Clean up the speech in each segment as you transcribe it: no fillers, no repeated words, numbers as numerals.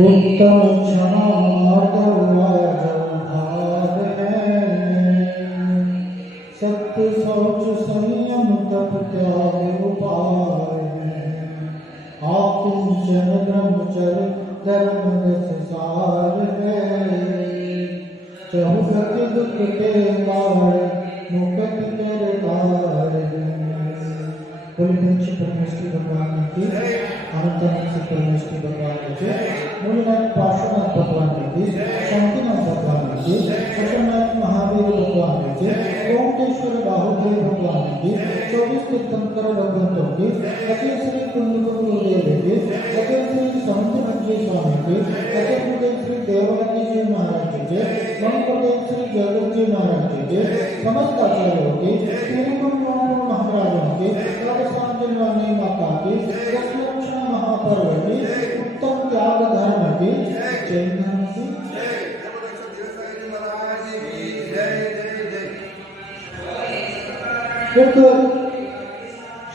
उत्तम क्षमा भाव है, सत्य शौच संयम तप त्याग उपाय है। आकुंचन ब्रह्मचर्य धर्म रस सार है, चहुगति दुख के पार मुक्ति कर तार है। बोले परमेश्वरी भगवान की, अनंतानंद से परमेश्वरी भगवान की, मूलनाथ पार्श्वनाथ भगवान की, शांतिनाथ भगवान की, कृष्णनाथ महावीर भगवान की, ओंकेश्वर बाहुदेव भगवान की, 24 तीर्थंकर भगवंतों की, अखिल श्री कुंड गुरुदेव की, अखिल श्री समंत मंजी स्वामी की, अखिल श्री देवरानी जी महाराज जी, मंगल श्री जगत जी महाराज जी, समस्त आचार्यों की, महाराजों की, रानी माता की, दक्षिण महापर्व की, उत्तम त्याग धर्म की, चैतन्य की।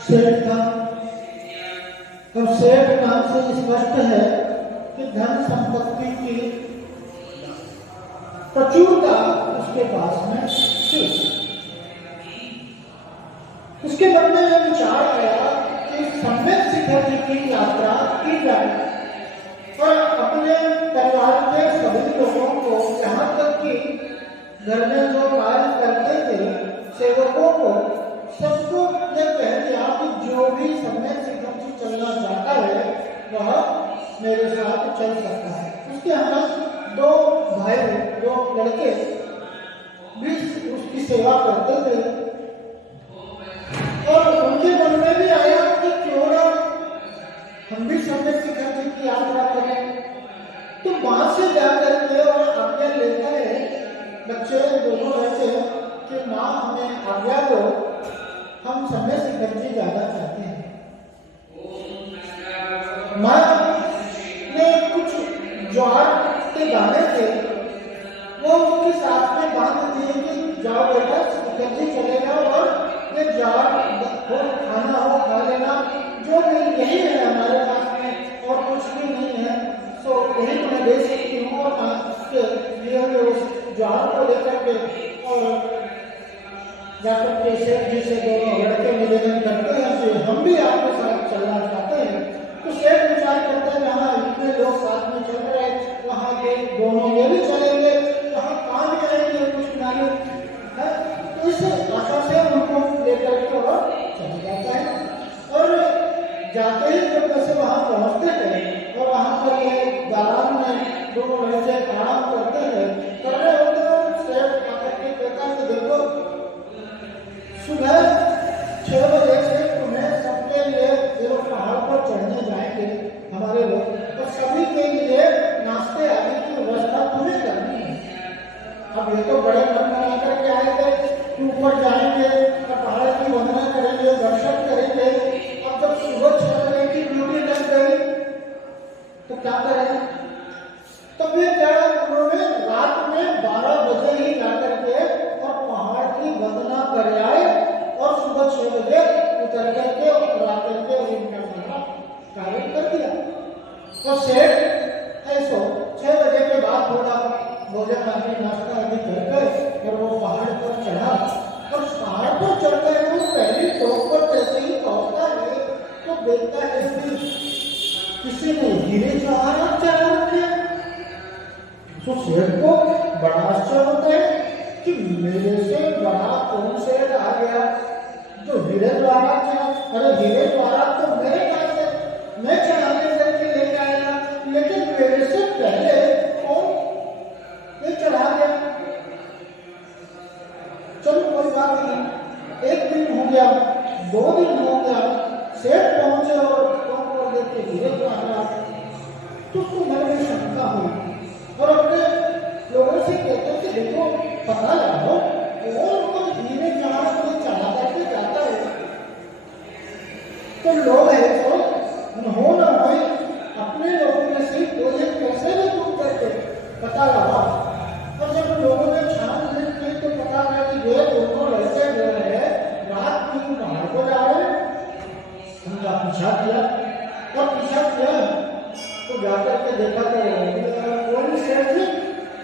सेठ था, अब सेठ नाम से स्पष्ट है कि धन संपत्ति की प्रचुरता उसके पास में थी। उसके मन में यह विचार आया कि सम्यक शिखर जी की यात्रा की जाए और अपने परिवार के सभी लोगों को, यहाँ तक कि घर में जो कार्य करते थे सेवकों को, सबको यह कह दिया कि जो भी सम्यक शिखर जी चलना चाहता है वह मेरे साथ चल सकता है। उसके यहाँ 2 भाई, 2 लड़के भी उसकी सेवा करते थे और उनके मन में भी आया कि क्यों ना हम भी सम्यक शिखर जी की यात्रा करें। तो वहां से जाकर के और आज्ञा लेता है, बच्चे दोनों बच्चे कि माँ हमें आज्ञा दो, हम सम्यक शिखर जी जाना चाहते हैं। माँ ने कुछ ज्वार के दाने थे वो उसके साथ में बांध दिए कि जाओ बेटा शिखर जी चले जाओ और ये ज्वार हो, खाना हो खा लेना, जो भी यही है हमारे पास में और कुछ भी नहीं है, सो यही तुम्हें दे सकती हूँ। और आपके लिए उस ज्वार को लेकर के और जाकर के सेठ जी से दोनों लड़के निवेदन करते हैं कि हम भी आपके साथ चलना चाहते हैं। तो सेठ विचार करते हैं जहाँ इतने लोग साथ में चल रहे वहाँ के दोनों ये भी चलेंगे, वहाँ काम करेंगे कुछ मालूम है। तो इस आशा से उनको लेकर के और चला जाता है और जाते ही जब वैसे वहाँ पहुँचते हैं और वहाँ पर ये दालान में दोनों लड़के आराम करते हैं, कर रहे होते हैं। सेठ आकर के कहता है कि देखो सुबह 6 बजे से तुम्हें सबके लिए जो पहाड़ पर चढ़ने जाएंगे हमारे लोग, तो सभी के लिए नाश्ते आदि की व्यवस्था तुम्हें करनी है। अब ये तो बड़े मन बना करके आएंगे, ऊपर जाएंगे, पहाड़ की वंदना करेंगे, दर्शन करेंगे। अब जब सुबह 6 बजे की ड्यूटी लग गई तो क्या करें? तो फिर क्या उन्होंने रात में 12 बजे ही जाकर के और पहाड़ की वंदना कर आए और सुबह 6 बजे उतर करके और आकर के उनका सारा कार्य कर दिया। तो सेठ ऐसो 6 बजे के बाद थोड़ा भोजन आदि नाश्ता आदि करके और वो पहाड़ पर चढ़ा और पहाड़ पर चढ़कर वो पहली टोक पर जैसे ही पहुंचता है तो देखता है कि किसी ने हीरे जवाहरात चढ़ा रखे। तो सेठ को बड़ा आश्चर्य होता है कि मेरे से बड़ा कौन सेठ आ गया जो हीरे जवाहरात चढ़ा। अरे हीरे जवाहरात तो मैं चढ़ाने करके लेके आया, लेकिन मेरे से पहले कौन ये चढ़ा गया। चलो कोई बात नहीं, 1 दिन हो गया, 2 दिन हो गया, सेठ पहुंचे और कौन देखे हीरे जवाहरात। तो उसको मन में शंका हुई और अपने लोगों से कहते कि देखो पता लगाओ और कोई हीरे जवाहरात कोई चढ़ा करके जाता है। तो लोग है तो हो न हो अपने लोगों में से कोई कैसे भी दूर करके पता लगा। और जब लोगों ने छानबीन की तो पता लगा कि ये दोनों लड़के जो है रात को पहाड़ को जा रहे हैं। उनका पीछा किया और पीछा किया तो जाकर के देखा तो कोई सेठ थी,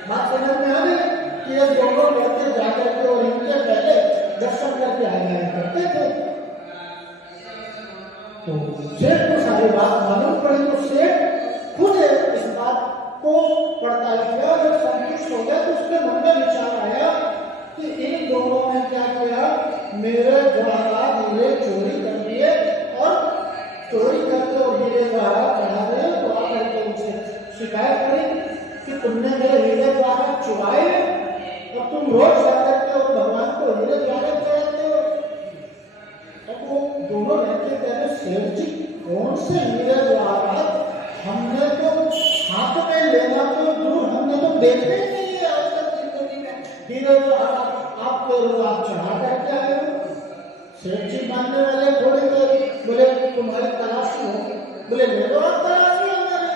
बात समझ में आ गई कि ये दोनों लड़के जाकर के और इनके पहले दर्शन करके आया करते थे। तो सेठ को सारी बात मालूम पड़ी, तो सेठ खुद इस बात को पड़ताल किया, जब संतुष्ट हो गया तो उसके मन में विचार आया कि इन दोनों ने क्या किया, मेरे द्वारा हीरे चोरी कर लिए और चोरी करके और हीरे द्वारा चढ़ा रहे, तो आकर के उनसे शिकायत करी कि तुमने मेरे हीरे द्वारा चुराए और तुम रोज जाकर के और भगवान को हीरे द्वारा चढ़ाते हो। अब वो दोनों लड़के कह रहे, सेठ जी कौन से हीरे द्वारा, हमने तो हाथ में लेना तो दूर, हमने तो देखते ही नहीं है आज तक जिंदगी में हीरे द्वारा आप चढ़ा करके आए हो। सेठ जी मानने वाले थोड़े तो बोले तुम्हारी तलाशी हो, बोले ले लो आप तलाशी हमारी।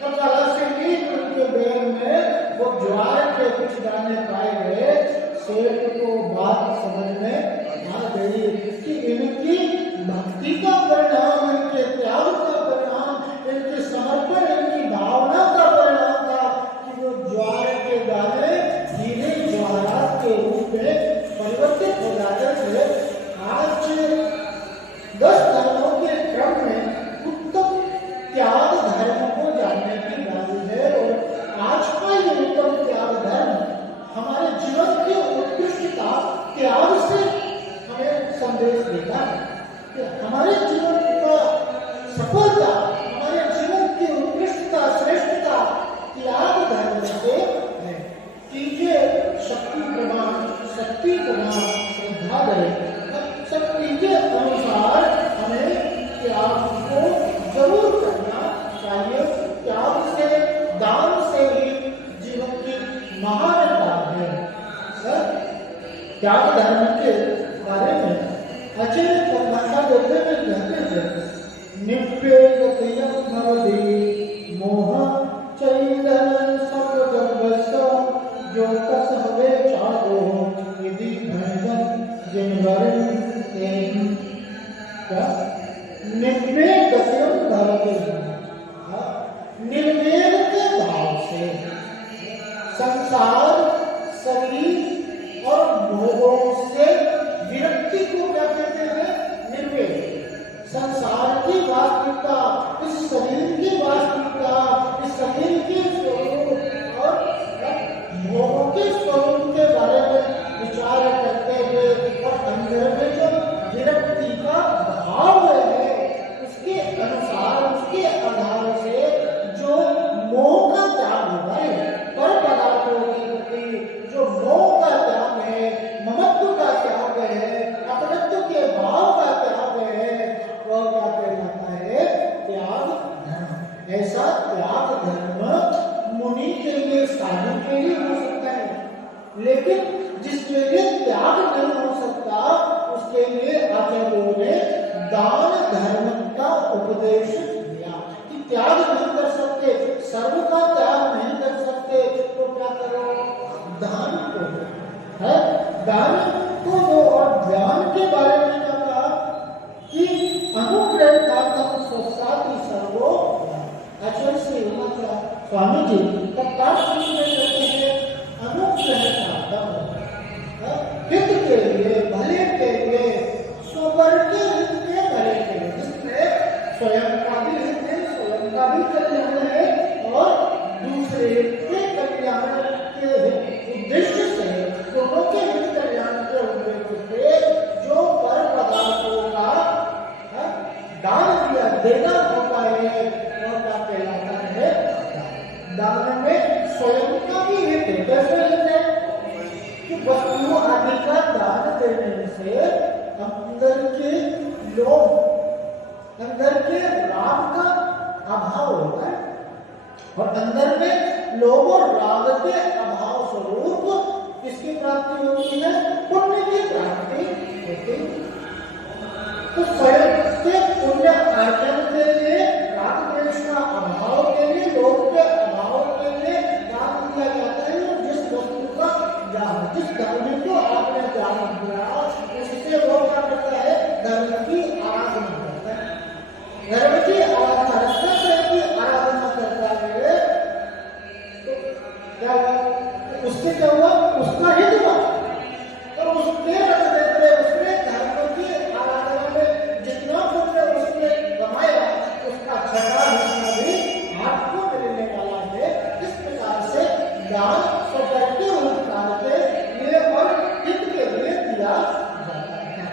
और तलाशी की उनके बैग में वो ज्वार के कुछ दाने पाए गए। सेठ को बात समझ में आ गई कि इनकी भक्ति का परिणाम, इनके त्याग का परिणाम, इनके समर्पण, इनकी भावना का परिणाम था कि वो ज्वार के दाने हीरे ज्वारात के रूप में परिवर्तित हो जाते थे। आज 10 धर्मों के क्रम में उत्तम त्याग धर्म को जानने की बात है, और आज का ये उत्तम त्याग धर्म हमारे जीवन की उत्कृष्टता त्याग से हमें संदेश देता है कि हमारे जीवन का सफलता, हमारे जीवन की उत्कृष्टता, श्रेष्ठता त्याग धर्म से है। कीजिए शक्ति प्रमाण, शक्ति प्रमाण श्रद्धा करें, शक्ति के अनुसार हमें त्याग को जरूर करना चाहिए। त्याग से, दान से ही जीवन की महानता है। त्याग धर्म के बारे में आचार्य परिभाषा देते हुए कहते थे, निप्पेगतियं भवति मोह चैतन्य सर्वगर्भस्य जो तस हवे चारो यदि भजन जिनवरन क्या निर्वेगतियं भवति, निर्वेग के भाव से संसार, शरीर और भोगों से विरक्ति को क्या कहते हैं, निर्वेग। संसार की वास्तविकता, इस शरीर की वास्तविकता, इस शरीर के स्वरूप और भोगों के स्वरूप के बारे में विचार करते हुए और अंदर में जो विरक्ति का भाव है उसके अनुसार, उसके आधार से जो मोह का त्याग होता है, पर पदार्थों के प्रति जो मोह का त्याग है, ममत्व का त्याग है, अपनत्व के भाव का त्याग है, वह क्या कहलाता है, त्याग धर्म। ऐसा त्याग धर्म मुनि के लिए, साधु के लिए हो सकता है, लेकिन जिसके लिए त्याग नहीं हो सकता उसके लिए आचार्यों ने दान धर्म का उपदेश दिया कि त्याग नहीं कर सकते, सर्व का त्याग नहीं कर सकते, तो क्या करो, दान करो, है दान को दो। और ज्ञान के बारे में क्या कहा कि अनुग्रह स्वसाति सर्वो। आचार्य श्री स्वामी जी तत्काल कहते हैं अनुग्रह हित के लिए, भले के लिए, स्ववर के हित के भले के लिए, जिसमें स्वयं का भी हित है, स्वयं का भी कल्याण है और दूसरे के कल्याण के उद्देश्य से, दोनों के हित कल्याण के उद्देश्य से जो पर पदार्थों का दान दिया, देना होता है, वह क्या कहलाता है, दान में स्वयं का भी हित है। कैसे हित है कि वस्तु आदि का दान देने से अंदर के लोभ, अंदर के राग का अभाव होता है, और अंदर में लोभ और राग के अभाव स्वरूप इसकी प्राप्ति होती है, पुण्य की प्राप्ति होती है। तो स्वयं के पुण्य अर्जन के लिए, राग द्वेष का अभाव के लिए, लोभ के अभाव के लिए दान दिया जाता है। जिस वस्तु का दान, जिस धर्म को आपने दान दिया, उससे वो क्या करता है, धर्म की आराधना करता है, धर्म की आराधना, की आराधना करता है। उससे क्या हुआ, उसका हित हुआ। तो उसने रख देते, उसने धर्म की आराधना में जितना पुण्य उसने कमाया उसका छठा हिस्सा भी आपको मिलने वाला है। इस प्रकार से दान स्वतंत्र उपकार के लिए और हित के लिए दिया जाता है।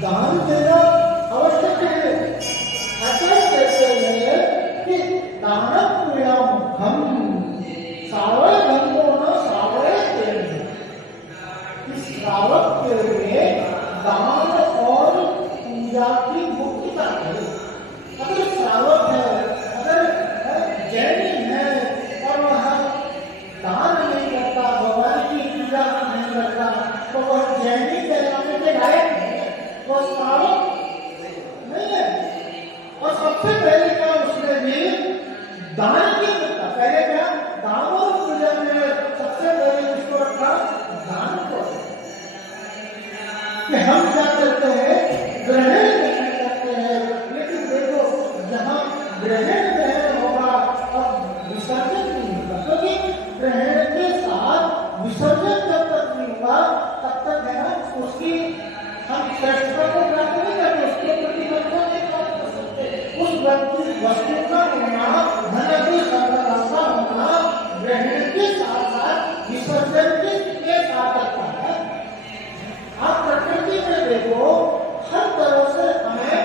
दान देना आवश्यक है। ऐसा कहते हैं कि दानम पुण्यम हम सावय धर्मो न सावय देव। इस श्रावक के लिए दान और पूजा की मुख्यता है। अगर श्रावक है, अगर जैनी है और वह दान नहीं करता, भगवान की पूजा नहीं करता, तो वह जैनी कहलाने के लायक है, वह श्रावक नहीं है। और सबसे पहले क्या उसने भी दान की करता, पहले क्या दान और पूजा में सबसे पहले उसको रखा दान को। कि हम क्या करते हैं, ग्रहण नहीं करते हैं, लेकिन देखो जहाँ ग्रहण ग्रहण होगा और विसर्जन नहीं होगा, क्योंकि ग्रहण के साथ विसर्जन जब तक नहीं हुआ तब तक है ना उसकी हम श्रेष्ठता को प्राप्त नहीं करते, उसके प्रतिबद्धता नहीं प्राप्त कर सकते। उस वस्तु का होना, धन की सर्वनाशा होना ग्रहण के साथ साथ विसर्जन के साथ आता है। आप प्रकृति में देखो, हर तरह से हमें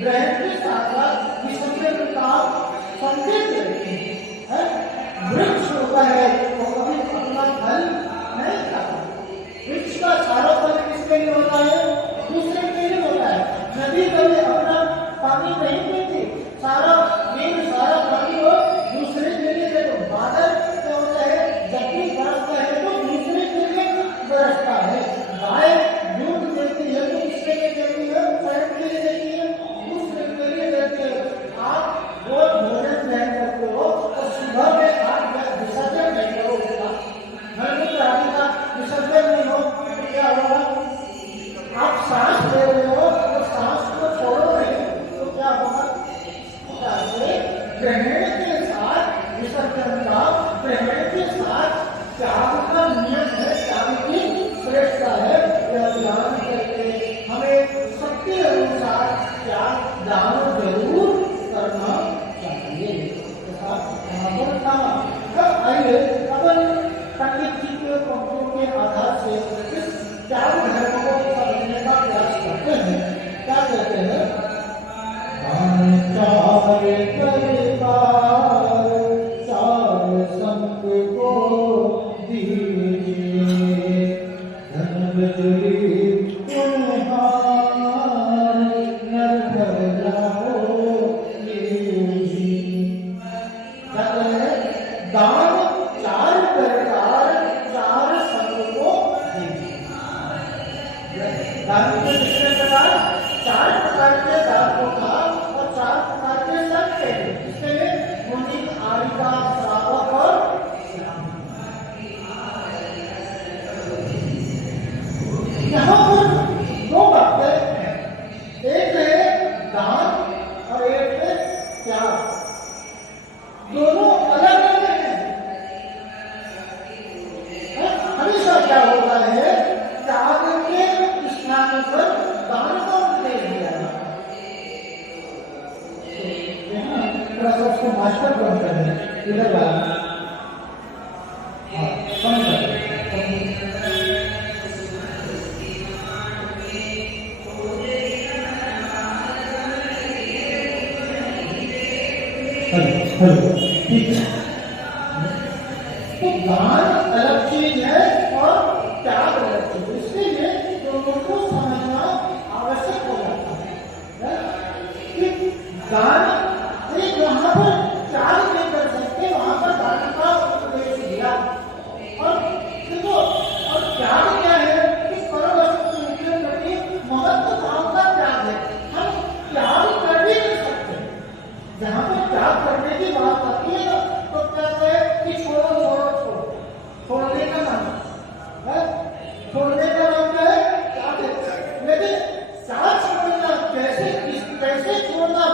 ग्रहण के साथ साथ विसर्जन का संकेत देते हैं। वृक्ष होता है वो कभी अपना फल नहीं खाता। वृक्ष का सारा फल किसके लिए होता है, दूसरे के लिए होता है। नदी कभी अपना पानी नहीं पीती, सारा नीर सारा पानी वो दूसरे के लिए देते। बादल क्या होता है, जब भी बरसता है तो दूसरे के लिए बरसता है। गाय दूध देती है तो किसके लिए देती है, स्वयं के लिए देती है, दूसरे के लिए देती है। आप वो भोजन ग्रहण करते हो और सुबह में आप विसर्जन नहीं करो, घर आदि का विसर्जन नहीं हो तो क्या होगा, आप सांस ले रहे हो और सांस को छोड़ो नहीं तो क्या होगा। ग्रहण के साथ विसर्जन का, ग्रहण के साथ त्याग का नियम है, त्याग की श्रेष्ठता है। यह ध्यान करके हमें शक्ति अनुसार त्याग दान जरूर करना चाहिए। आइए अपन पंडित जी के पंक्तियों के आधार से इस त्याग धर्म को समझने का प्रयास करते हैं। क्या कहते हैं, चार परिवार चार संग को दीजिए, धन बदली तुम्हार नर भर जाओ ये। दान चार प्रकार चार संग को दीजिए। दान के कितने प्रकार, चार प्रकार के दानों का और चार प्रकार के संग के, इसके लिए मुनि, आरिका, श्रावक और यहाँ पर दो बातें हैं, एक है दान और एक है त्याग। दोनों अलग अलग हैं। हमेशा क्या होता है, त्याग के स्थान पर दान को दे दिया जाता है। उसको मास्टर बन कर इधर वाला ठीक है। तो दान अलग चीज है और त्याग अलग चीज, इसलिए दोनों को समझना आवश्यक हो जाता है कि दान एक वहां पर त्याग नहीं कर सकते, वहां पर दान का उपदेश दिया। और देखो, और त्याग क्या है कि परम वस्तु के प्रति महत्व भाव का त्याग है। हम त्याग कर भी नहीं सकते। जहां पर त्याग करने की बात आती है तो कहते हैं कि छोड़ो छोड़ो छोड़ो, छोड़ने का नाम है, छोड़ने का नाम क्या है, त्याग है। लेकिन त्याग छोड़ना कैसे, कैसे छोड़ना,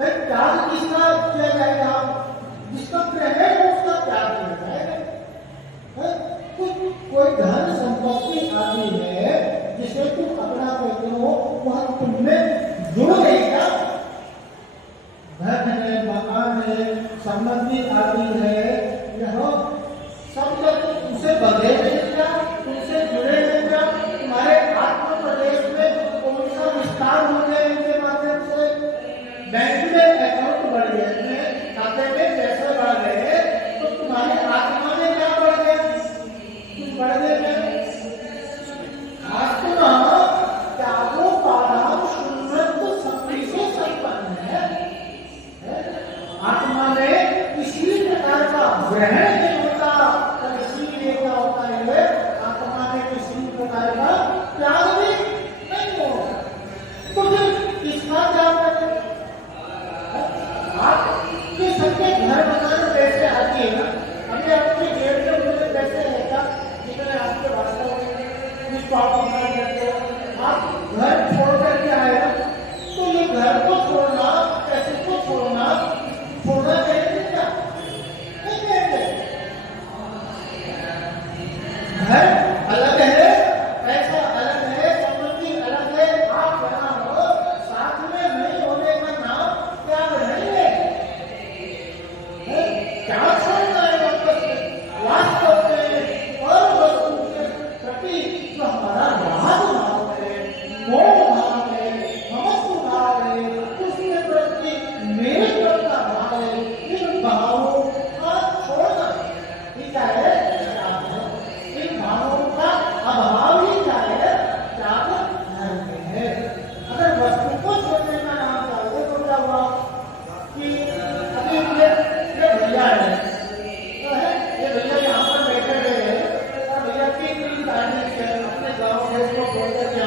भाई त्याग किसका किया जाएगा? जिसका प्रेम है उसका त्याग किया जाएगा। कोई धन संपत्ति आदि है जिसे तुम अपना कहते हो वह तुमने जुड़ गई क्या? धन है, मकान है, संबंधी आदि है, यह सब जब तुमसे बंधे हैं क्या? तुमसे जुड़े हैं क्या? तुम्हारे आत्म प्रदेश में कौन सा विस्तार हो गया इनके माध्यम से? बैंक में अकाउंट बढ़ गए, खाते में पैसे बढ़ गए, तो तुम्हारी आत्मा में क्या बढ़ गया? कुछ बढ़ गया? आत्मा त्यागों पाराम शून्यत्व शक्ति से संपन्न है। आत्मा में किसी प्रकार का ग्रहण नहीं होता, और इसीलिए क्या होता है? आत्मा में किसी प्रकार का त्याग भी नहीं होता। तो फिर इसका क्या करें? आपके सबके घर बनाने पैसे आती है ना, अभी आपके जेब में मुझे पैसे है क्या? जितने आपके वास्तव में आप घर छोड़ करके आए ना, तो ये घर को छोड़ना, पैसे को छोड़ना चाहिए क्या? नहीं कहते। घर अलग है, पैसा अलग है, संपत्ति अलग है, आप बना हो, साथ में नहीं होने का नाम त्याग नहीं है। क्या छोड़ना है? वास्तव में और वस्तु के प्रति जो हमारा राग भाव है, मोह भाव है, ममत्व भाव है, उसके प्रति मेरे प्रति भाव है, इन भावों का छोड़ना ही क्या है? त्याग है। इन भावों का अभाव ही क्या है? त्याग धर्म है। अगर वस्तु को छोड़ने का नाम चाहिए तो क्या हुआ कि अभी ये भैया है, ये भैया यहाँ पर बैठे हुए हैं, और भैया तीन तारीख है अपने गाँव में इसको छोड़कर क्या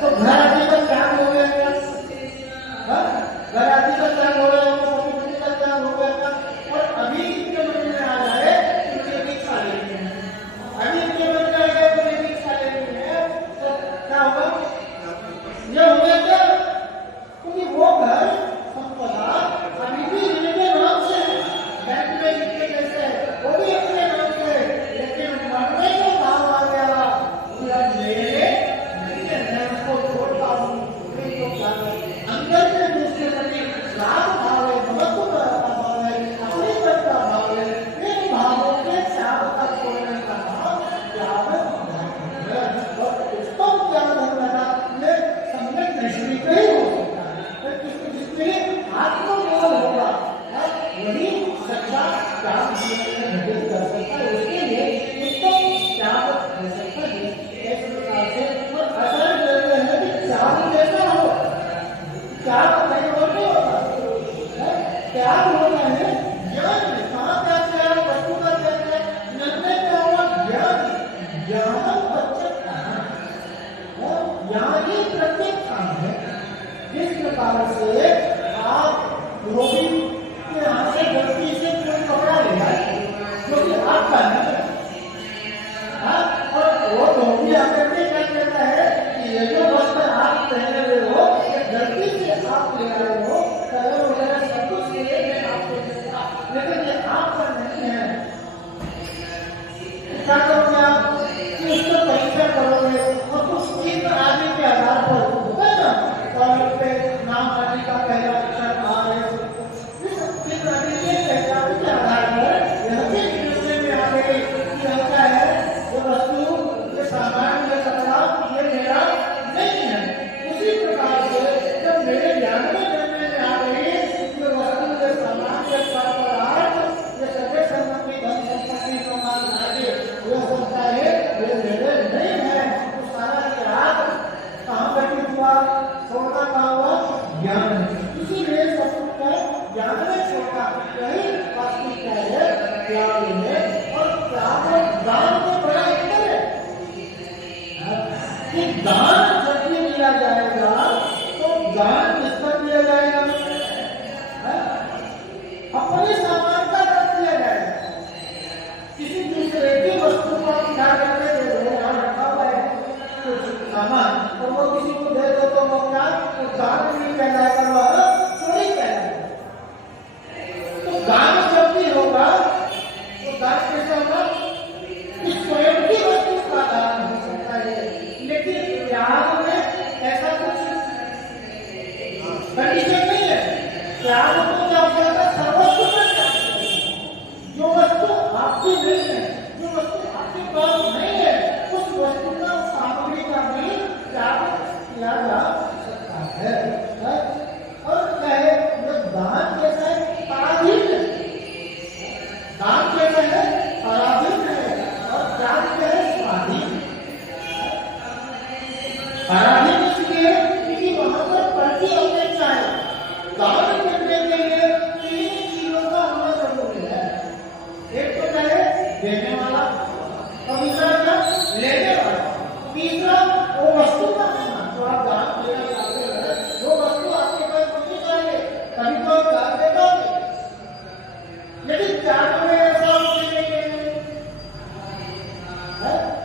तो घर आदि का त्याग हो गया क्या? घर आदि का त्याग हो गया, पति का त्याग हो गया। और अभी इनके मन में आ जाए कि मुझे दीक्षा लेनी है, अभी इनके मन में आ गया मुझे दीक्षा लेनी है, तो क्या होगा? यह हो गया क्या? क्योंकि वो घर संपदा अभी भी इनके नाम से है, बैंक में जितने पैसे है वो भी अपने नाम से है, लेकिन मन में जो भाव आ गया मेरे मैं उसको छोड़ता हूँ, तो क्या अंदर में दूसरे प्रति राग भाव है, महत्व भाव है, अपनी करता भाव है, इन भावों के त्याग का छोड़ने का नाम त्याग है। और उत्तम त्याग धर्म में सम्यक दृष्टि का ही हो सकता है, जिसमें आत्मबोध होगा वही सच्चा त्याग जीवन में घटित कर सकता है। उसके लिए उत्तम त्याग हो सकता है। इस प्रकार से और असर देते हैं कि त्याग कैसा हो? त्याग कहीं और नहीं होता, त्याग होता है ज्ञान में। कहाँ त्याग है? वस्तु का त्याग है, निर्णय क्या हुआ? ज्ञान। ज्ञान बच्चन ज्ञान ही प्रत्येक काम है। जिस प्रकार से आप रोगी के हाथ से गलती से कोई कपड़ा ले जाए जो कि आपका नहीं है, और वो धोबी आकर के क्या कहता है कि ये जो वस्त्र आप पहने हुए हो ये गलती से आप ले आए हो, कलर वगैरह सब कुछ ले आपको देगा, लेकिन ये आपका नहीं है। क्या करोगे आप? उसको परीक्षा करोगे और कुछ चिन्ह आदि के आधार पर होगा ना, कॉलेज पे नाम आदि का पहला अक्षर आ है, चिन्ह आदि के पहचान के आधार पर यह भी निर्णय में आ गई कि यह क्या है? ये वस्तु, ये सामान, ये कपड़ा ये मेरा नहीं है। उसी प्रकार से जब मेरे ज्ञान में निर्णय में आ गई ये वस्तु, ये सामान, ये परपरार्थ, ये सभी संबंधी धन संपत्ति प्रमाण आदि ये सकता है ये मेरे नहीं है, तो सारा त्याग कहाँ घटित हुआ? छोड़ना कहाँ हुआ? ज्ञान। इसी नहीं कहलाएगा, वह चोरी कहलाएगा। तो दान जब भी होगा तो दान कैसा होगा? इस स्वयं की वस्तु का दान हो सकता है, लेकिन त्याग में ऐसा कुछ कंडीशन नहीं है। त्याग तो क्या हो जाता है? सर्वस्व का त्याग। जो वस्तु आपकी नहीं है, जो वस्तु आपके पास नहीं है, उस वस्तु का, सामग्री का भी त्याग किया जा सकता है। और क्या है? दान कैसा है? पराधीन है। दान कैसा है? पराधीन है। और त्याग क्या है? स्वाधीन। पराधीन इसलिए क्योंकि वहां पर फल की अपेक्षा है। दान करने के लिए 3 चीजों का होना जरूरी है। एक तो क्या है? देने वाला, और दूसरा क्या? लेने वाला, तीसरा वो वस्तु का होना जो आप दान देना चाहते हैं, वो वस्तु आपके पास होनी चाहिए, तभी तो आप दान दे पाओगे। लेकिन त्याग में ऐसा नहीं है।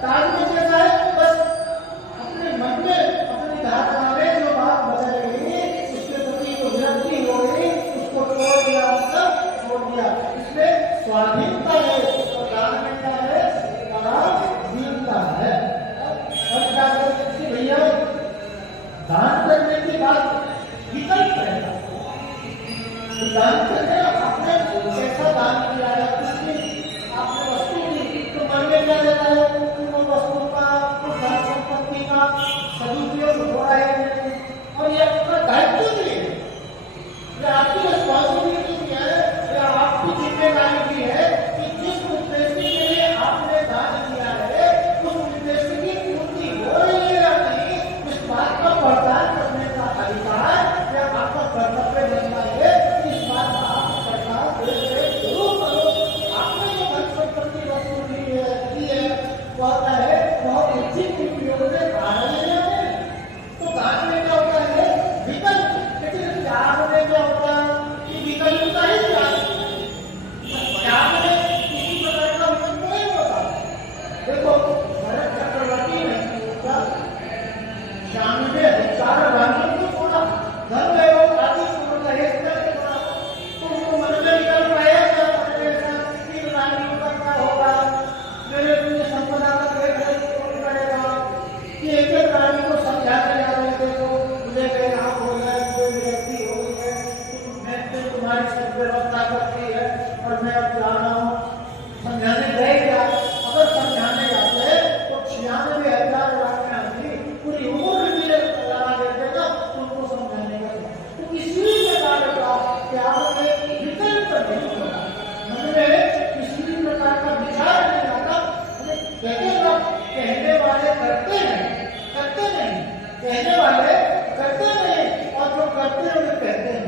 त्याग में कैसा है? बस अपने मन में, अपनी धारणा में जो बात बदल गई, उसके प्रति जो विरक्ति हो गई, उसको छोड़ दिया, मतलब छोड़ दिया। इसमें स्वाधीनता है। और दान में क्या है? पराधीनता है। और क्या कहते हैं भैया, दान करने के बाद विकल्प रहेगा। दान करने आपने कैसा दान किया है, किसकी आपने वस्तु दी, तो मन में क्या रहता है? वो वस्तु का, धन संपत्ति का सदुपयोग हो रहा है, और ये आपका दायित्व भी है, ये आपकी रिस्पॉन्सिबिलिटी भी है, या आपकी जिम्मेदारी भी है कि जिस उद्देश्य के लिए आपने दान किया है, उस उद्देश्य की पूर्ति हो रही है या नहीं, इस बात का पड़ताल करने का अधिकार या आपका कर्तव्य बनता है। इस बात का आप पड़ताल जरूर करो। आपने जो धन संपत्ति वस्तु दी है, वह क्या है? वह उचित उपयोग में आ रही है। तो दान में क्या होता है? विकल्प। लेकिन त्याग में क्या होता है? कि विकल्प का ही त्याग। त्याग में किसी प्रकार का विकल्प नहीं होता। देखो, भरत चक्रवर्ती ने 96,000 राज्यों को छोड़ा, धर्म एवं आदि छोड़ दहेज करके छोड़ा, तो उनको मन में विकल्प आया क्या? कि रानी का क्या होगा, मेरे लिए संपदा का कोई पड़ेगा, कि एक एक रानी को समझाते जा रहे थे, तो मुझे कहीं आप हो गए, कोई व्यक्ति हो गए, मैं तुम्हारी सब व्यवस्था करती है और मैं अब जा रहा हूँ। समझाने गए क्या? अगर समझाने जाते तो 96,000 आदमी पूरी उम्र भी लगा देते ना उनको समझाने का। तो किसी प्रकार का त्याग में विकल्प नहीं होता, मन में किसी प्रकार का विचार नहीं आता। कहने वाले करते हैं, करते नहीं, कहने वाले करते नहीं, और जो करते हैं उन्हें कहते हैं।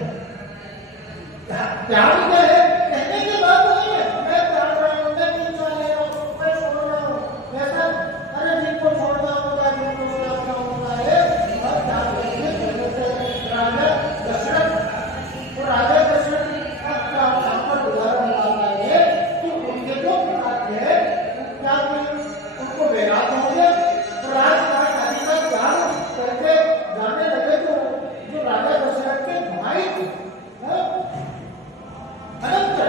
त्याग क्या है? कहने के बाद नहीं है मैं त्याग रहा हूँ, मैं नहीं ले रहा हूँ, मैं छोड़ रहा हूँ, ऐसा अरे जिनको छोड़ना होगा, जिनको छोड़ना होता है। और त्याग राजा दशरथ, तो राजा दशरथ का उदाहरण आता है कि उनके दो प्रकार थे। क्या उनको वैराग्य हो गया, तो राजपाट आदि का त्याग करके जाने लगे। तो जो राजा दशरथ के भाई थे, अनंत,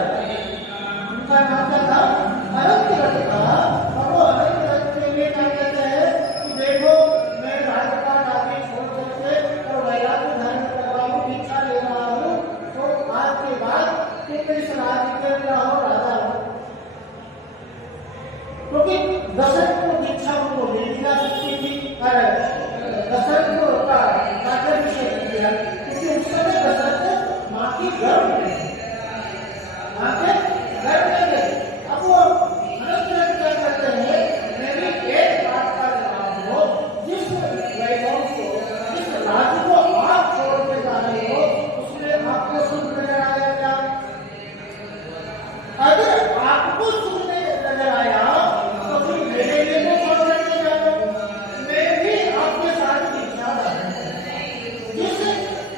उनका नाम क्या था? अनंत रथ था। और वो अनंत रथ के लिए क्या कहते हैं कि देखो, मैं राजपाट आदि छोड़ करके और वैराग्य धारण कर रहा हूँ, दीक्षा ले रहा हूँ, तो आज के बाद तुम इस राज्य के रहो, राजा हो। क्योंकि दशरथ को दीक्षा उनको मिल जा सकती थी, दशरथ को राज्याभिषेक किया, क्योंकि उस समय दशरथ माँ की गर्भ में, माँ के गर्भ में थे। अब वो अनंत रथ क्या करते हैं? मेरी एक बात का जवाब हो, जिस वैभव को, जिस राज्य को आप छोड़ के जा रहे हो, उसमें आपको सुख नजर आया क्या? अगर आपको सुख नजर आया तो फिर मेरे लिए तो छोड़ करके जा रहे हो। मैं भी आपके साथ दीक्षा जिस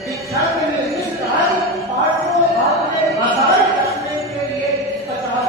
दीक्षा के लिए, जिस राजपाट को आपने आधार करने के लिए 50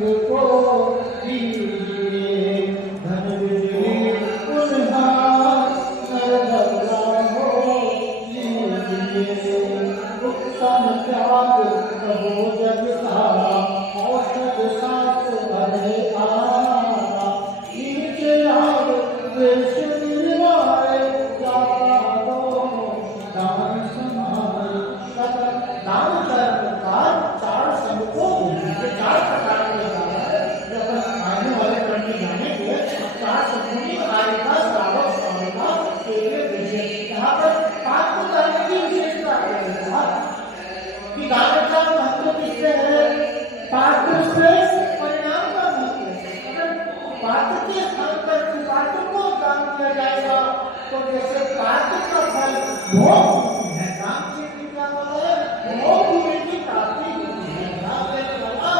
को दीजिए, धन बिजली उन्हार नरभला हो लीजिए। उत्तम त्याग कहो जग सारा, औषध शास्त्र भरे आरा। नीच लाग द्वेष निर्वारे, ज्ञाता दो दान समारे। दान प्रकार चार संघ को ये चार प्रकार के दान है। जब आने वाले क्रम में जानेंगे चार संघों की आयता श्रावक स्वामिका केवल विजय। यहाँ पर पात्र दान की विशेषता है कि दान का महत्व किससे है? पात्र से परिणाम का महत्व। अगर पात्र के स्थान पर पात्र को दान किया जाएगा तो जैसे पात्र का फल भोग है, दान से क्या होता है? भोग की प्राप्ति होती है। दान देने वाला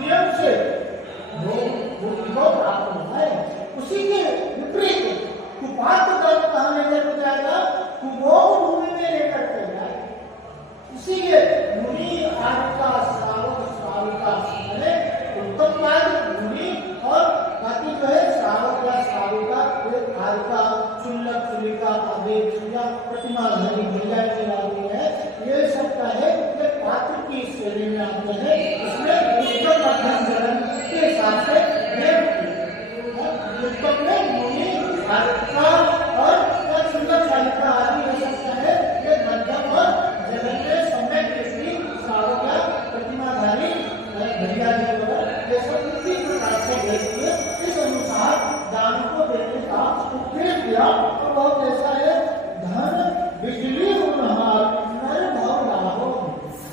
नियम से भोग को प्राप्त होता है। उसी के विपरीत कुपात्र दान कहाँ लेकर जाएगा? कुभोग भूमि में लेकर के जाएगा। इसीलिए मुनि आदि का श्रावक श्राविका उत्तम त्याग मुनि और बाकी जो है श्रावक या श्राविका आदि का चुल्लक चुलिका आदि या प्रतिमा धरी महिलाएं जो है ये सब का है ये पात्र की श्रेणी में आते हैं। इसमें उत्तम मध्यम चरण के हिसाब से उत्तम में मुनि आदि का और चुल्लक शालिका आदि हो सकता है। ये मध्यम और जगन में सम्यक व्यक्ति श्रावक या प्रतिमाधारी महिला जो ये सब इसी प्रकार से देखिए। इस अनुसार दान को देने का उपदेश दिया और वह कैसा है? धन बिजली उन्हार नर भव लाभो।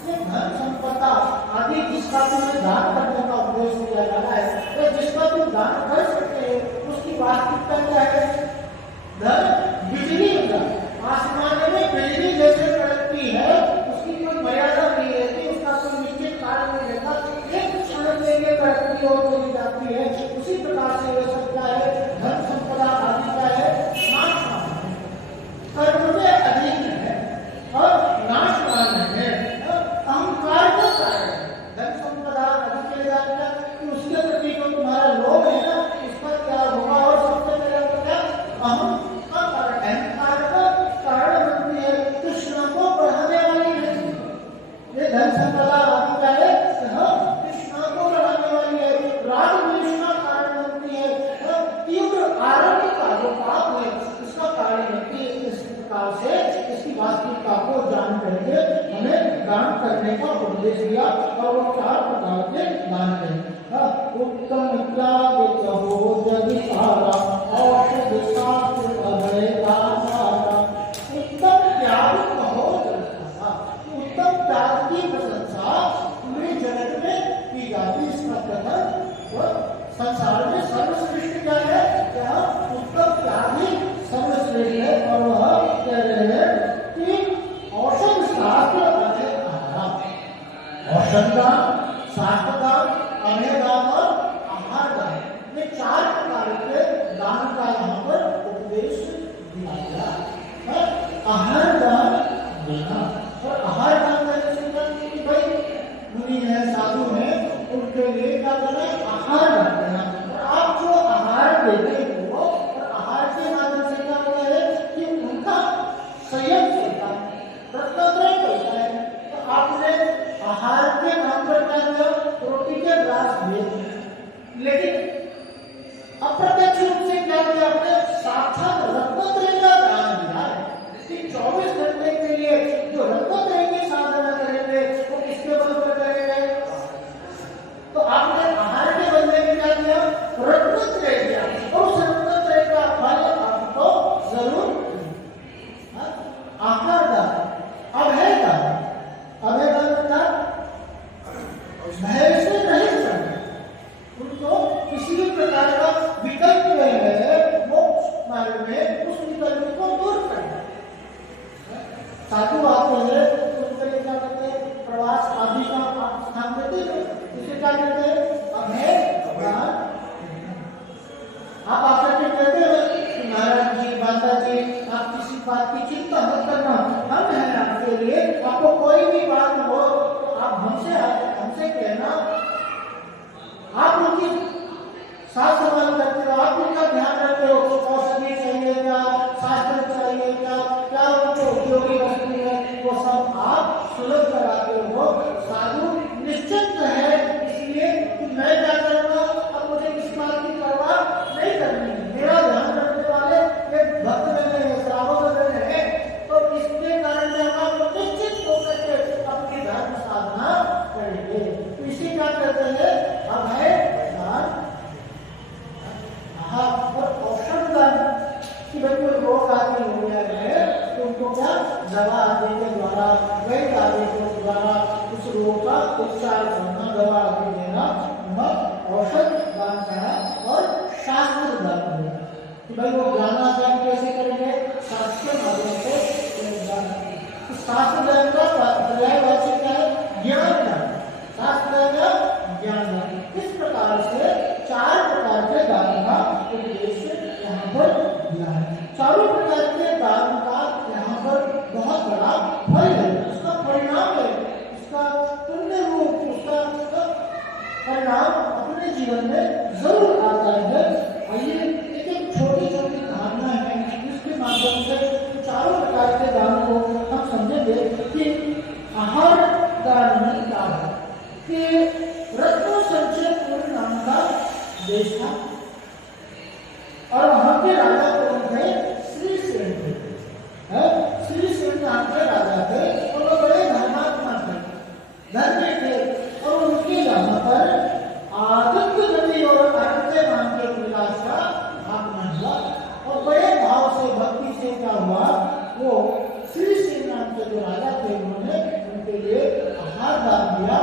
ये धन संपदा आदि जिसका तुम्हें दान करने का उपदेश दिया जा रहा है तो जिसका तुम दान कर सकते हो उसकी वास्तविकता क्या है? धन बिजली आसमान में बिजली जैसे कड़कती है उसकी कोई मर्यादा नहीं रहती, उसका कोई निश्चित काल नहीं रहता। एक क्षण के लिए कड़कती और चली जाती है। उसी प्रकार से ये सब क्या है? धन संपदा आदि क्या है? नाशवान कर्म में अधीन है और नाशवान है। अहंकार का कारण धन संपदा आदि के लिए कि उसके प्रति जो तुम्हारा लोभ है ना उसका क्या होगा? और सबसे पहले तो क्या अहम कृष्ण को बढ़ाने वाली है। ये धन संपदा आदि क्या है? कृष्ण को बढ़ाने वाली है। राग द्वेष का कारण बनती है। तीव्र आरंभ का जो पाप है उसका कारण बनती है। इस प्रकार से इसकी वास्तविकता को जान करके हमें दान करने का उपदेश दिया और वो चार प्रकार के दान है। उत्तम त्याग कहो जग सारा, औषध शास्त्र अभय आधारा। उत्तम त्याग कहो जग सारा। उत्तम त्याग की प्रशंसा पूरे जगत में की जाती। इसका कथन संसार में सर्वश्रेष्ठ क्या है? जहाँ उत्तम त्याग ही सर्वश्रेष्ठ है और वह कह रहे हैं कि औषध शास्त्र अभय आहारा। औषध दान, शास्त्र दान, अभय दान और आहार दान, ये चार प्रकार के दान का यहाँ पर उपदेश दिया गया है। आहार दान देना और आहार दान करने से कि भाई मुनि है साधु है उनके लिए क्या करना है? आहार दान देना। और आप जो आहार देते हो और आहार के माध्यम से क्या होता है कि उनका संयम चलता है, प्रत्याग्रह चलता है। तो आपने आहार के नाम पर क्या किया? रोटी के ग्रास दिए, लेकिन अप्रत्यक्ष रूप से क्या किया? आपने साक्षात रत्नत्रय का दान दिया है। 24 घंटे के लिए जो रत्नत्रय की साधना करेंगे वो किसके बल पर करेंगे? तो आपने आहार के बदले में क्या किया? रत्नत्रय दिया और उस आपकी साथ संभाल करते हो, आप उनका ध्यान रखते हो, औषधि चाहिए क्या, शास्त्र चाहिए क्या, क्या उनको उपयोगी वस्तु है, वो सब आप सुलभ कराते हो। साधु निश्चित है इसलिए कि मैं क्या करूँगा, अब मुझे किस बात की परवाह नहीं करनी है, मेरा ध्यान रखने वाले ये भक्त बने हैं, श्रावक बने हैं, तो इसके कारण से हम निश्चित होकर के अपनी धर्म साधना करेंगे। तो इसी क्या करते हैं, अब है दान। हाँ, और औषध दान कि भाई कोई रोग आदि हो गया है तो उनको क्या दवा आदि के द्वारा, वैद्य आदि के द्वारा उस रोग का उपचार करना, दवा आदि देना, औषध दान करना। और शास्त्र दान करना कि भाई वो ज्ञानादान कैसे करेंगे, शास्त्र माध्यम से दान। तो शास्त्र दान का पर्यायवाची क्या है, ज्ञान दान। शास्त्र दान, ज्ञान दान, इस प्रकार से 4 प्रकार के दान का उद्देश्य यहाँ पर दिया है। चारों प्रकार के दान का यहाँ पर बहुत बड़ा फल है, उसका परिणाम है, उसका पुण्य रूप, उसका परिणाम अपने जीवन में जरूर आता है। आइए एक छोटी छोटी धारणा है जिसके माध्यम से चारों प्रकार के दान को हम समझेंगे कि आहार दान में क्या है। कि रत्न संचय पूर्ण नाम का देश था और वहां के राजा कौन थे, श्री सेन थे। श्री सेन नाम के राजा थे और वो बड़े धर्मात्मा थे, धर्मी थे। और उनके यहाँ पर आदित्य नदी और अरण्य नाम के विलास का आगमन हुआ और बड़े भाव से भक्ति से क्या हुआ, वो श्री सेन नाम के जो राजा थे उन्होंने उनके लिए आहार दान दिया।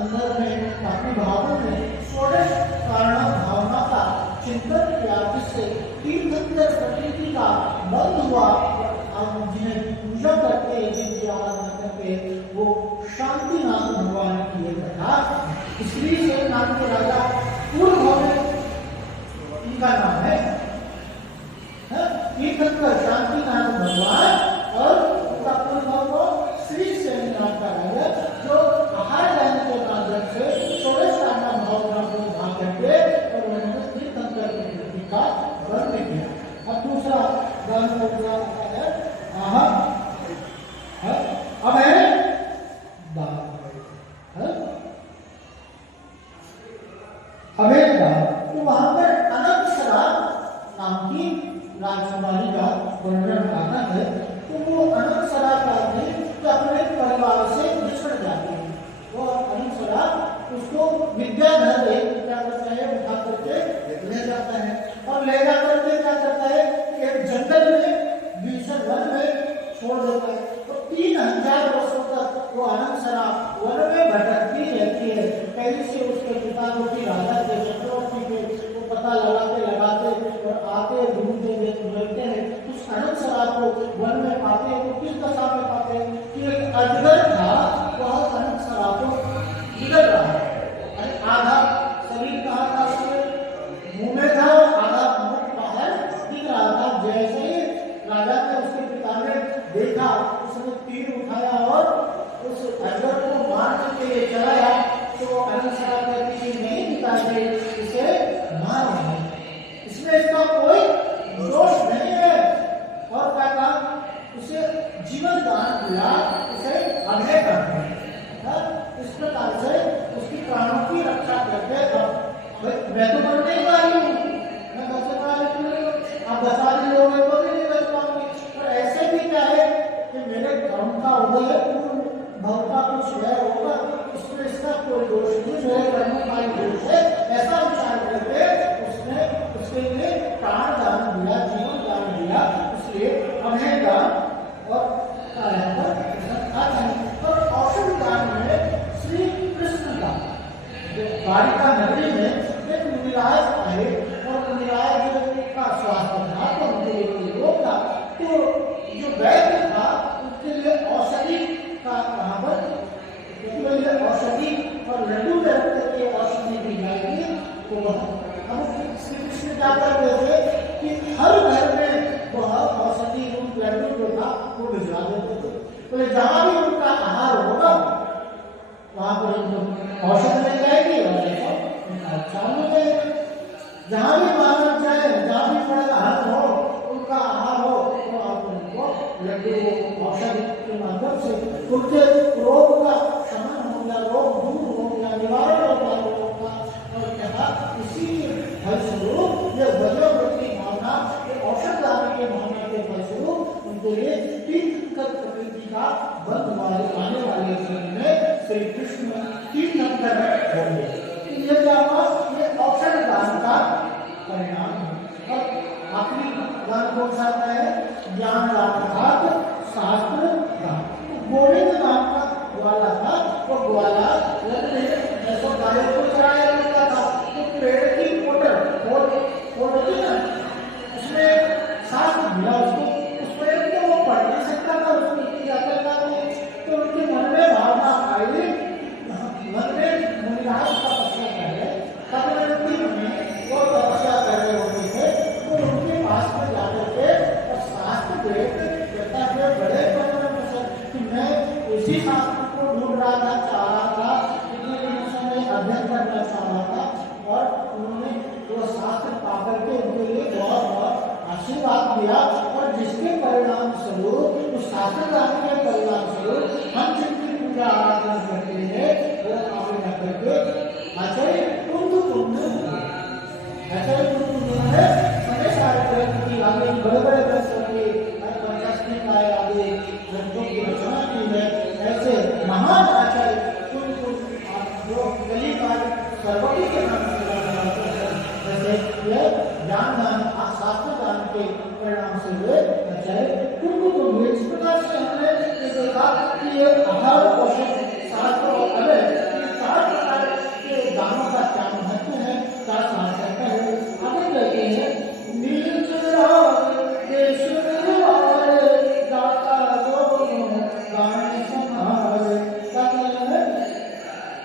अंदर में अपने भावों में षोडश कारण भावना का चिंतन किया, जिससे तीर्थंकर प्रकृति का बंध हुआ। जिन्हें पूजा करके, जिनकी आराधना करके वो शांतिनाथ भगवान की ये कथा। श्री सेन नाम के राजा पूर्व में इनका नाम है तीर्थंकर शांतिनाथ भगवान और उनका पूर्व को श्री सेन नाम का राजा, जो आहार दान के माध्यम से षोडश कारण भावना को उठा करके और उन्होंने तीर्थंकर प्रकृति का वर्णन किया। अब दूसरा दान का है अब है दान, अवैध दान। तो वहां पर अनंतसरा नाम की राजकुमारी का वर्णन आता है। तो वो अनंतसरा का अपने परिवार से बिछड़ जाती है। वो अनंतसरा उसको विद्याधर क्या करता है, उठा करके ले जाता है और ले जाकर के क्या करता है, एक जंगल में भीषण वन में छोड़ देता है। तो 3000 वर्षों तक वो अनंतसरा वन में भटकती रहती है। पहले से उसके पिता जो कि राजा थे, चक्रवर्ती थे, वो पता लगाते और आते ढूंढते मिलते हैं। उस अनंतसरा को वन में पाते हैं। तो किस दशा में पाते हैं कि एक अजगर था, वह अनंतसरा को बिगड़ रहा है। आधा शरीर कहाँ था, उसके मुंह में था, आधा मुख बाहर दिख रहा था। जैसे ही राजा ने, उसके पिता ने देखा, उसने तीर उठाया और उस अजगर को मारने के लिए चलाया। तो अनंतसरा कहती है नहीं पिताजी, इसे मार रहा है, इसमें इसका कोई दोष नहीं है। और क्या कहा, उसे जीवन दान दिया, उसे अभय कर दिया। इस प्रकार से उसकी प्राणों की रक्षा करके मैं तो मर नहीं पा रही हूँ, मैं बचा पा रही हूँ, आप बचा रही हो, मैं तो नहीं बच पाऊंगी। और ऐसे भी क्या है कि मेरे धर्म का उदय भव का कुछ व्यय होगा, उसमें इसका कोई दोष नहीं, मेरे कर्म का ही दोष है। ऐसा विचार करके उसने उसके लिए प्राण दान दिया, जीवन दान दिया। इसलिए अभय दान और औषध दान में श्री कृष्ण का द्वारिका नगरी में एक मुनिराज आए और मुनिराज का स्वास्थ्य था, तो उनके रोग था। तो जो वैद्य था उसके लिए औषधि का कहाँ पर औषधि और लड्डू करके औषधि दी जाएगी। तो हम श्री कृष्ण क्या करते थे कि हर घर में वह औषधि रूप लड्डू जो था वो भिजवा देते थे। तो जहाँ भी उनका आहार होगा वहां पर औषध मिल जाएगी और अच्छा हो जाएगा। से उनके रोग का शमन हो गया, रोग दूर हो गया, निवारण हो गया रोग का। और कहा इसी फलस्वरूप ये वयोवृत्ति भावना, औषध लाने के भावना के फलस्वरूप उनके लिए तीर्थंकर प्रकृति का बंध वाले आने वाले समय में श्री कृष्ण तीर्थंकर होंगे। ये क्या हुआ? ये औषध दान का परिणाम है। और आखिरी दान कौन सा आता है? ज्ञान दान, शास्त्र दान। गोविंद नाम का ग्वाला था, वो ग्वाला जैसा गायों को चराया जाता था, तो पेड़ की पोटर होती ना, उसमें शास्त्र मिला उसको, उसमें तो वो पढ़ नहीं सकता था, उसको क्या करता था। तो उनके मन में भावना आई, मन में मुनिराज का तपस्या कर रहे, तब में वो तपस्या कर रहे होते थे, तो उनके पास में जाकर के और शास्त्र देख कहता है बड़े कि मैं इसी शास्त्र को ढूंढ रहा था, चाह रहा था, इतने दिनों से मैं अध्ययन करना चाह रहा था। और उन्होंने वो शास्त्र पा करके उनके लिए बहुत बहुत आशीर्वाद दिया। और जिसके परिणाम स्वरूप, उस शास्त्र दान के परिणाम स्वरूप हम जिनकी पूजा आराधना करते हैं, वो आगे न करके आचार्य आचार्य है समय सारे ग्रंथ की आगे बड़े बड़े ग्रंथ होंगे, आगे ग्रंथों की रचना की है। ऐसे महान आचार्य जो कली काल सर्वज्ञ के नाम से जाना जाता है, जैसे यह ज्ञान दान, शास्त्र दान के परिणाम से हुए आचार्य कुंभ। इस प्रकार से हमने देखा कि ये आहार पोषण शास्त्र और अलग 4 प्रकार के दानों का क्या महत्व है, क्या सार्थकता है। आगे कहते हैं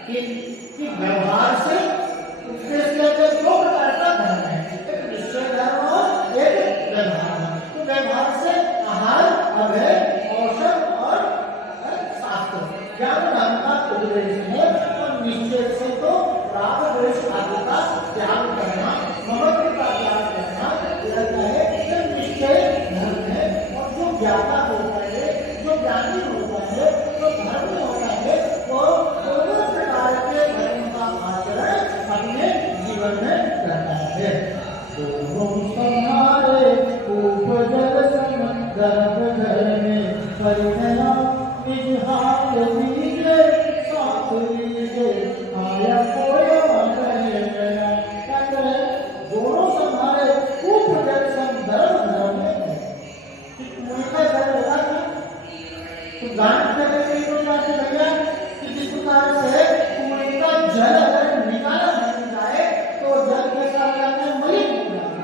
कि व्यवहार से दो प्रकार का धर्म है, एक निश्चय धर्म और एक व्यवहार। तो व्यवहार से आहार, अभय, औषध और शास्त्र ज्ञान दान का उपदेश है। और निश्चय से तो राग द्वेष आदि का त्याग करना, ममत्व का त्याग करना रहता है, यह निश्चय धर्म है। और जो ज्ञाता होता है, जो ज्ञानी होता है, जो धर्म होता है, वो दोनों प्रकार के धर्म का आचरण अपने जीवन में करता है। दोनों संहारे उपजल समंदर घर में परिणया निज हाथ लीजे साथ लीजे आया कोया कहे गया। क्या करे? दोनों संहारे उपजल समंदर घर में। कुएं का जल होगा क्या? तो गान करने के लिए जाते भैया कि जिस प्रकार से कुएं का जल अगर निकाला नहीं जाए तो जल कैसा हो जाता है? मलिन हो जाता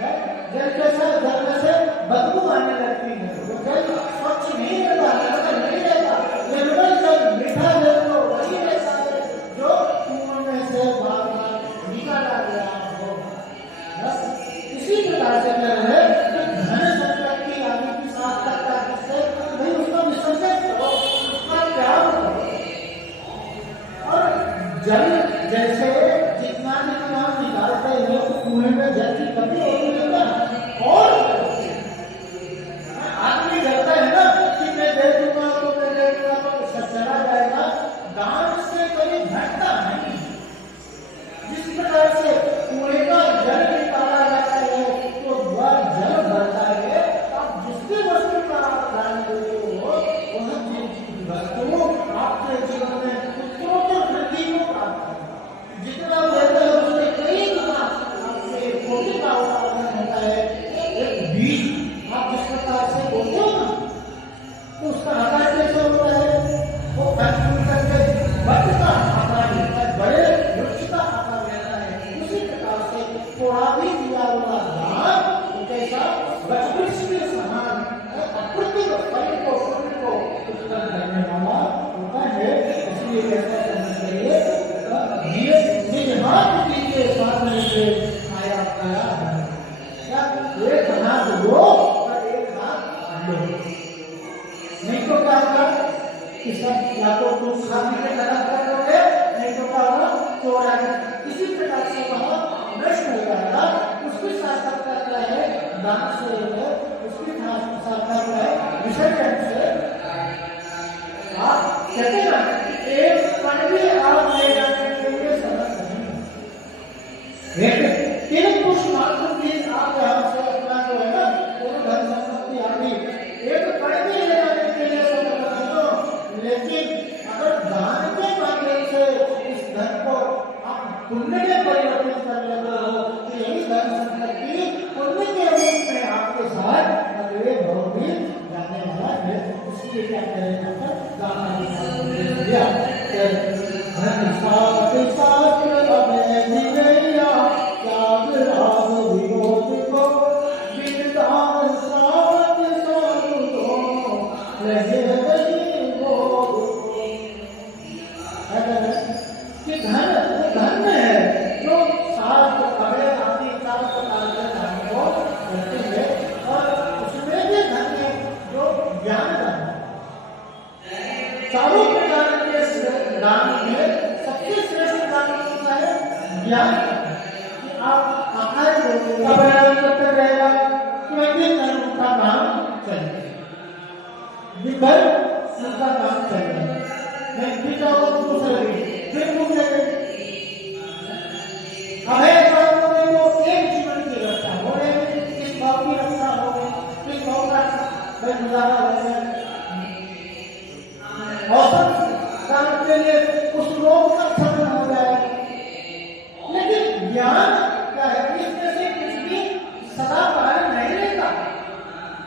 है। जल कैसा? जल में से बदबू आने लगती है, वो जल स्वच्छ नहीं रहता, नहीं रहता। निर्मल जल, मीठा जल तो वही रहता है जो कुएं में से बार-बार निकाला गया हो। इसी प्रकार से कह रहे हैं कि धन संपत्ति आदि की सार्थकता किससे? भाई उसका विसर्जन करो, उसका त्याग करो। और जल जैसे जितना निकालते हैं तो कुएं में जल की कमी होती है ना, और आदमी कहता है ना कि मैं दे दूंगा तो मैं दे दूंगा तो चला जाएगा। दान से कभी घटता नहीं। जिस प्रकार से कुएं का जल निकाला जाता है तो वह जल भरता है। आप जिसकी वस्तु का आप दान देते हो, वह वस्तु आपके जीवन में उत्तरोत्तर वृद्धि को प्राप्त है। जितना देते हैं उससे कई गुना आपके कोटि का उत्पादन होता है। एक बीज आप जिस प्रकार से बोते हो ना, तो उसका आकार कैसे होता है? वो फल करके वृक्ष का आकार लेता है, बड़े वृक्ष का आकार लेता है। उसी प्रकार से थोड़ा भी दिया हुआ दान तो कैसा? वृक्ष के समान अप्रतिम फल को उत्पन्न करने वाला होता है। इसलिए कैसा करना चाहिए? निज हाथ के सामने से आया खाया है। एक हाथ लो और एक हाथ लो, नहीं तो क्या होगा कि सब या तो तुम खाने में खराब कर दोगे, नहीं तो क्या होगा? चोर आएगा। इसी प्रकार से वह नष्ट हो जाएगा। उसकी सार्थकता क्या है? दान से है, उसकी सार्थकता है विसर्जन से। आप कहते हैं ना कि एक कण भी आप ले जाने के लिए समर्थ नहीं। एक तीन पुरुष मात्र भी आप यहाँ से अपना जो है ना वो धन संपत्ति आदि एक कण भी ले जाने के लिए समर्थ नहीं हो, लेकिन अगर दान के माध्यम से इस धन को आप पुण्य में परिवर्तित कर लेते हो तो यही धन संपत्ति पुण्य के रूप में आपके साथ अगले भाव में जाने वाला है। इसलिए क्या करें दान दिया धन शास्त्र त्याग राग विरोध को विदान सावत साधु लगे कि धन है जो शास्त्र कहे आदि चार प्रकार के धन को करते हैं और उसमें भी धन है जो ज्ञान धन है। चारों प्रकार के दान में सबसे श्रेष्ठ दान कौन सा है? ज्ञान। कि आप आहार का बयान करते रहेगा कि धर्म का काम चले दिन भर उनका काम चल रहा है, मैं फिर जाऊंगा दूसरे फिर घूम लेंगे। अभय प्राप्त में तो एक जीवन की रक्षा हो रही, किस भाव की रक्षा हो रही, किस भाव का गुजारा हो रहा है। औसत काम के लिए उस रोग का खत्म हो जाए, लेकिन ज्ञान क्या है? इसमें से कुछ भी सदा काल नहीं रहता।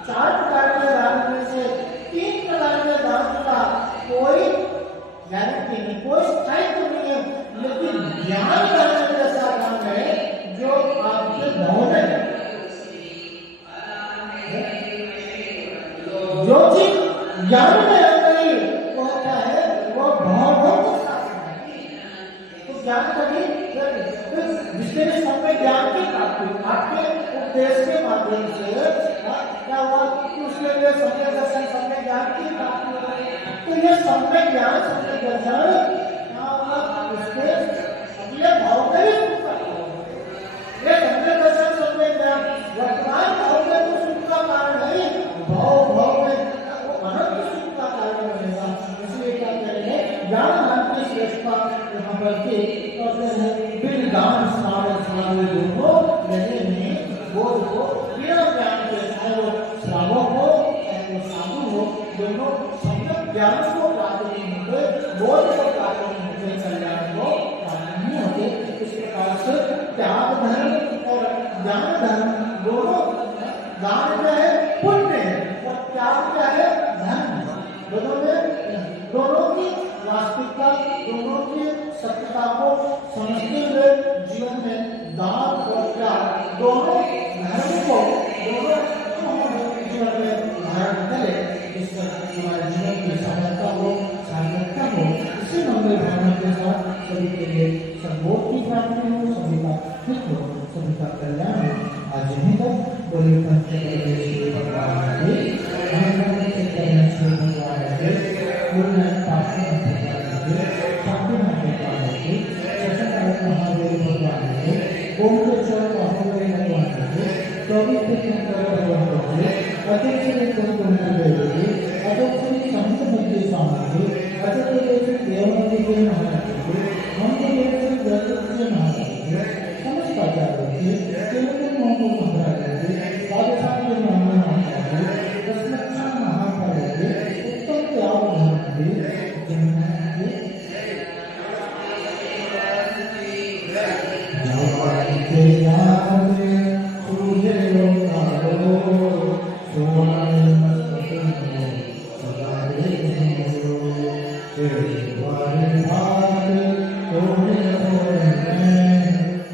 चार प्रकार के दान में से तीन प्रकार के दान का कोई गारंटी नहीं, कोई स्थायित्व नहीं है, लेकिन ज्ञान दान ऐसा काम है जो आपके भाव में जो चीज ज्ञान में है वो क्या है? वो भाव को साथ तो ज्ञान कभी जिसके लिए समय ज्ञान की प्राप्ति आपके उपदेश के माध्यम से क्या हुआ कि उसके लिए समय दर्शन समय ज्ञान की प्राप्ति हो रही है। तो ये समय ज्ञान समय दर्शन उसके अगले भाव में ही सुख का ये समय दर्शन समय ज्ञान वर्तमान भाव में तो सुख का कारण नहीं, भाव में वो अनंत सुख का कारण बनेगा। इसलिए क्या करेंगे? ज्ञान दान की श्रेष्ठता यहाँ पर कहते हैं बिन दान सारे दोनों लेने में बोध को बिना ज्ञान के, चाहे वो श्रावक हो चाहे वो साधु हो, दोनों सम्यक ज्ञान को प्राप्त नहीं होते, बोध को प्राप्त नहीं होते, कल्याण को प्राप्त नहीं होते। इस प्रकार से त्याग धर्म और ज्ञान धर्म दोनों, दान क्या है? पुण्य है, और त्याग क्या है? धर्म। दोनों की वास्तविकता, दोनों की सत्यता को समझते हुए जीवन में दान और त्याग दोनों धर्म को जीवन में धारण करें, इससे हमारे जीवन की सफलता हो, सार्थकता हो। इसी मंगल भावना के साथ सभी के लिए सर्वोत्तम की प्राप्ति हो, सभी का हित हो, सभी का कल्याण हो। आज यहीं तक बोले पंचदेव भगवान की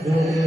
Hare